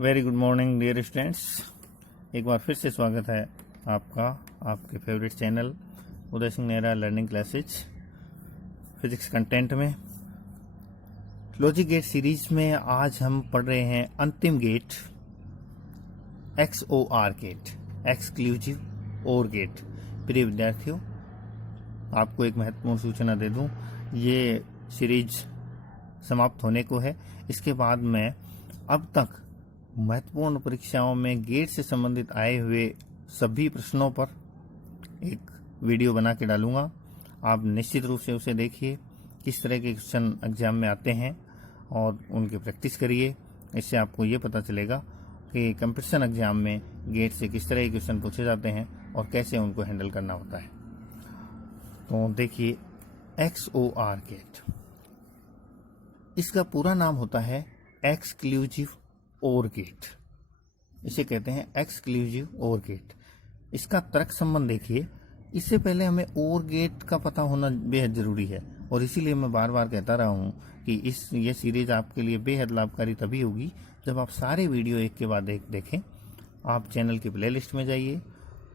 Very good morning dear students. एक बार फिर से स्वागत है आपका आपके favourite channel Uday Singh Nehra learning classes physics content में। लॉजिक गेट सीरीज में आज हम पढ़ रहे हैं अंतिम gate XOR gate, exclusive or gate. प्रिय विद्यार्थियों, आपको एक महत्वपूर्ण सूचना दे दूं, ये सीरीज समाप्त होने को है। इसके बाद मैं अब तक महत्वपूर्ण परीक्षाओं में गेट से संबंधित आए हुए सभी प्रश्नों पर एक वीडियो बना के डालूंगा। आप निश्चित रूप से उसे देखिए, किस तरह के क्वेश्चन एग्जाम में आते हैं और उनकी प्रैक्टिस करिए। इससे आपको ये पता चलेगा कि कंपटीशन एग्जाम में गेट से किस तरह के क्वेश्चन पूछे जाते हैं और कैसे उनको हैंडल करना होता है। तो देखिए, XOR गेट, इसका पूरा नाम होता है एक्सक्लूसिव ओर गेट। इसे कहते हैं एक्सक्लूसिव ओर गेट। इसका तर्क संबंध देखिए। इससे पहले हमें ओर गेट का पता होना बेहद जरूरी है और इसीलिए मैं बार बार कहता रहा हूं कि ये सीरीज आपके लिए बेहद लाभकारी तभी होगी जब आप सारे वीडियो एक के बाद एक देखें। आप चैनल की प्लेलिस्ट में जाइए,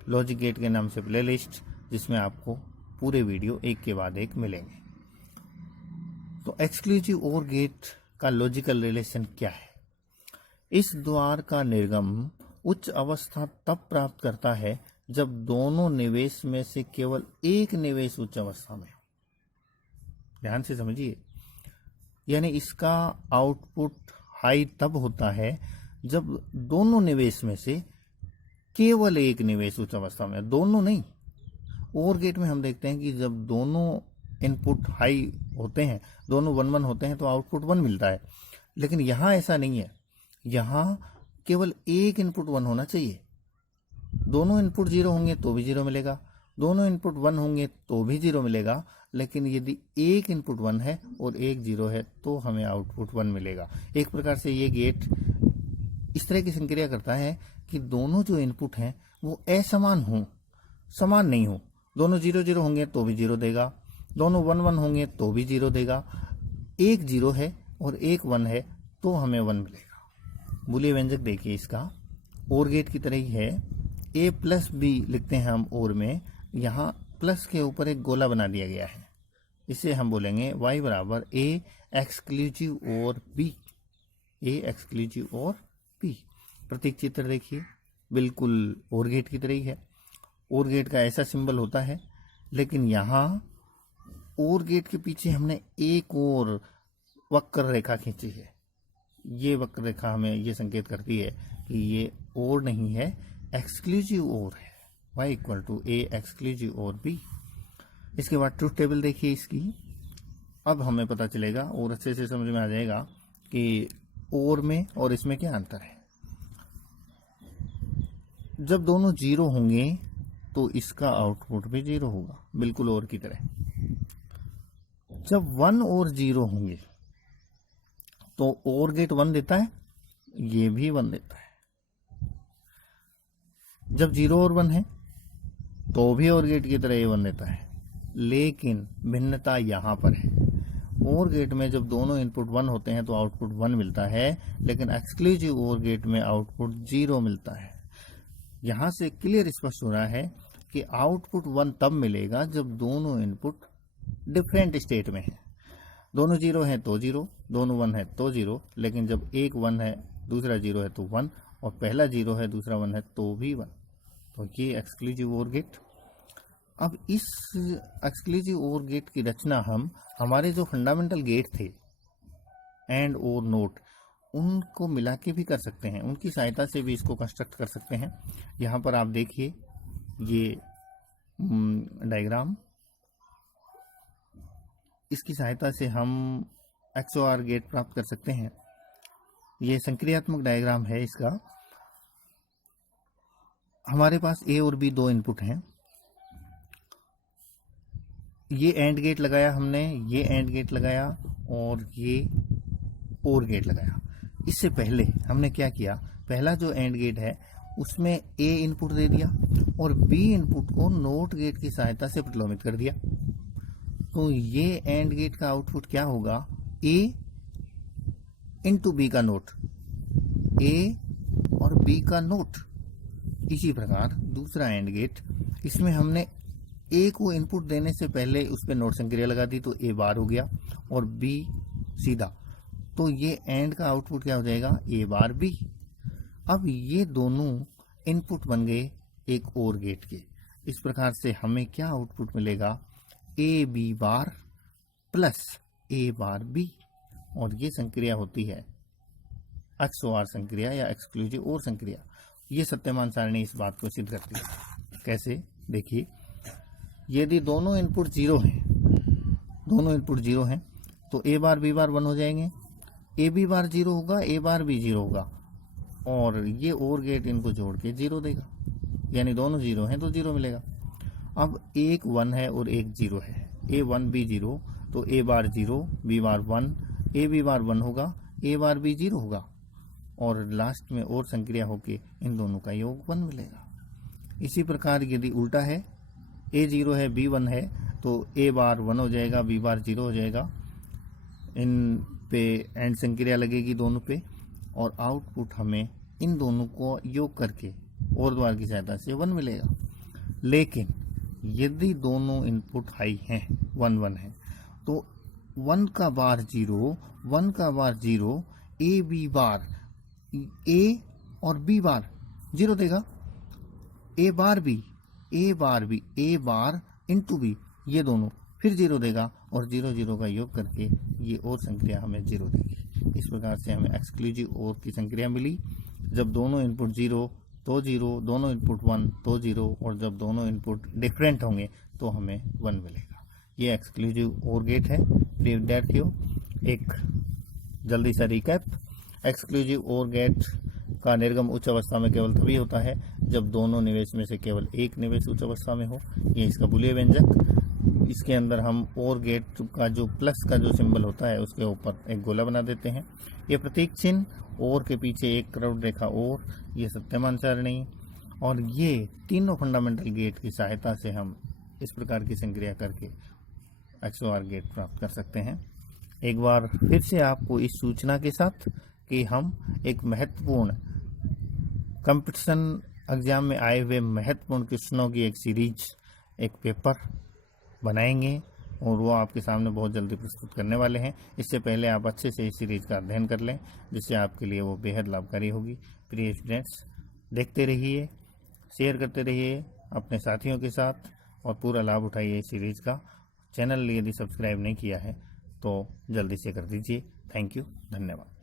लॉजिक गेट के नाम से प्लेलिस्ट, जिसमें आपको पूरे वीडियो एक के बाद एक मिलेंगे। तो एक्सक्लूसिव ओर गेट का लॉजिकल रिलेशन क्या है? इस द्वार का निर्गम उच्च अवस्था तब प्राप्त करता है जब दोनों निवेश में से केवल एक निवेश उच्च अवस्था में हो। ध्यान से समझिए, यानी इसका आउटपुट हाई तब होता है जब दोनों निवेश में से केवल एक निवेश उच्च अवस्था में, दोनों नहीं। ओर गेट में हम देखते हैं कि जब दोनों इनपुट हाई होते हैं, दोनों 1 1 होते हैं, तो आउटपुट 1 मिलता है। लेकिन यहां ऐसा नहीं है। यहां केवल एक इनपुट 1 होना चाहिए। दोनों इनपुट 0 होंगे तो भी 0 मिलेगा, दोनों इनपुट 1 होंगे तो भी 0 मिलेगा। लेकिन यदि एक इनपुट 1 है और एक 0 है तो हमें आउटपुट 1 मिलेगा। एक प्रकार से ये गेट इस तरह की संक्रिया करता है कि दोनों जो इनपुट हैं वो असमान हो, समान नहीं हो। दोनों 0 0 होंगे तो भी 0 देगा, दोनों 1 1 होंगे तो भी 0 देगा। एक 0 है और एक 1 है तो हमें 1 मिलेगा। मूल्य व्यंजक देखिए, इसका ओर गेट की तरह ही है। A प्लस बी लिखते हैं हम ओर में। यहाँ प्लस के ऊपर एक गोला बना दिया गया है। इसे हम बोलेंगे y बराबर A exclusive or B। A exclusive or B। प्रतीक चित्र देखिए, बिल्कुल ओर गेट की तरह ही है। ओर गेट का ऐसा सिंबल होता है, लेकिन यहाँ ओर गेट के पीछे हमने एक और वक्र रेखा खींची है। ये वक्र रेखा हमें ये संकेत करती है कि ये ओर नहीं है, एक्सक्लूसिव ओर है। y equal to A exclusive or B। इसके बाद ट्रुथ टेबल देखिए इसकी। अब हमें पता चलेगा और अच्छे से समझ में आ जाएगा कि ओर में और इसमें क्या अंतर है। जब दोनों 0 होंगे तो इसका आउटपुट भी 0 होगा, बिल्कुल ओर की तरह। जब 1 और 0 होंगे तो ओर गेट 1 देता है, ये भी 1 देता है। जब 0 और 1 है तो भी ओर गेट की तरह ये 1 देता है। लेकिन भिन्नता यहां पर है। ओर गेट में जब दोनों इनपुट 1 होते हैं तो आउटपुट 1 मिलता है, लेकिन एक्सक्लूसिव ओर गेट में आउटपुट 0 मिलता है। यहां से क्लियर स्पष्ट हो रहा है कि आउटपुट 1 तब मिलेगा जब दोनों इनपुट डिफरेंट स्टेट में है। दोनों 0 है तो 0, दोनों 1 है तो 0, लेकिन जब एक 1 है दूसरा 0 है तो 1, और पहला 0 है दूसरा 1 है तो भी 1। तो ये एक्सक्लूसिव ओर गेट। अब इस एक्सक्लूसिव ओर गेट की रचना हम हमारे जो फंडामेंटल गेट थे, एंड और नोट, उनको मिला के भी कर सकते हैं। उनकी सहायता से भी इसको कंस्ट्रक्ट कर सकते हैं। यहाँ पर आप देखिए ये डायग्राम, इसकी सहायता से हम XOR गेट प्राप्त कर सकते हैं। ये संक्रियात्मक डायग्राम है इसका। हमारे पास A और B 2 इनपुट हैं। ये एंड गेट लगाया हमने, ये एंड गेट लगाया और ये OR गेट लगाया। इससे पहले हमने क्या किया, पहला जो एंड गेट है उसमें A इनपुट दे दिया और B इनपुट को नोट गेट की सहायता से प्रतिलोमित कर दिया। तो ये एंड गेट का आउटपुट क्या होगा, A इंटू B का नोट, A बी का नोट। इसी प्रकार दूसरा एंड गेट, इसमें हमने ए को इनपुट देने से पहले उस पर नोट संक्रिया लगा दी, तो ए बार हो गया और बी सीधा, तो ये एंड का आउटपुट क्या हो जाएगा, ए बार बी। अब ये दोनों इनपुट बन गए एक और गेट के। इस प्रकार से हमें क्या आउटपुट मिलेगा, A B bar plus A bar B, और ये संक्रिया होती है XOR संक्रिया या एक्सक्लूसिव OR संक्रिया। ये सत्यमान सारणी इस बात को सिद्ध करती है। कैसे, देखिए, यदि दोनों इनपुट जीरो हैं तो ए बार बी बार 1 हो जाएंगे, ए बी बार 0 होगा, ए बार बी 0 होगा, और ये OR गेट इनको जोड़ के 0 देगा, यानी दोनों 0 हैं तो 0 मिलेगा। अब एक 1 है और एक 0 है, ए 1 बी 0, तो ए बार 0 बी बार 1, ए बी बार 1 होगा, ए बार बी 0 होगा, और लास्ट में और संक्रिया होके इन दोनों का योग 1 मिलेगा। इसी प्रकार यदि उल्टा है, ए 0 है बी 1 है, तो ए बार 1 हो जाएगा, बी बार 0 हो जाएगा, इन पे एंड संक्रिया लगेगी दोनों पे, और आउटपुट हमें इन दोनों को योग करके और द्वार की सहायता से 1 मिलेगा। लेकिन यदि दोनों इनपुट हाई हैं, 1 1 है, तो 1 का बार 0, 1 का बार 0, ए बी बार, ए और बी बार 0 देगा, ए बार बी, ए बार इंटू बी, ये दोनों फिर 0 देगा, और 0 0 का योग करके ये और संक्रिया हमें 0 देगी। इस प्रकार से हमें एक्सक्लूसिव OR की संक्रिया मिली। जब दोनों इनपुट 0 तो 0, दोनों इनपुट 1 तो 0, और जब दोनों इनपुट डिफरेंट होंगे तो हमें 1 मिलेगा। ये एक्सक्लूसिव OR गेट है। प्रिय विद्यार्थियों, एक जल्दी सा रिकैप। एक्सक्लूसिव OR गेट का निर्गम उच्च अवस्था में केवल तभी होता है जब दोनों निवेश में से केवल एक निवेश उच्च अवस्था में हो। ये इसका बुलियन व्यंजक। इसके अंदर हम OR गेट का जो प्लस का जो सिंबल होता है उसके ऊपर एक गोला बना देते हैं। ये प्रतीक चिन्ह, OR के पीछे एक करोड़ रेखा OR, ये सत्यमान सारणी, और ये तीनों फंडामेंटल गेट की सहायता से हम इस प्रकार की संक्रिया करके XOR गेट प्राप्त कर सकते हैं। एक बार फिर से आपको इस सूचना के साथ कि हम एक महत्वपूर्ण कंपटीशन एग्जाम में आए हुए महत्वपूर्ण क्वेश्चनों की एक सीरीज, एक पेपर बनाएंगे, और वो आपके सामने बहुत जल्दी प्रस्तुत करने वाले हैं। इससे पहले आप अच्छे से इस सीरीज का अध्ययन कर लें, जिससे आपके लिए वो बेहद लाभकारी होगी। प्रिय स्टूडेंट्स, देखते रहिए, शेयर करते रहिए अपने साथियों के साथ, और पूरा लाभ उठाइए इस सीरीज का। चैनल यदि सब्सक्राइब नहीं किया है तो जल्दी से कर दीजिए। थैंक यू, धन्यवाद।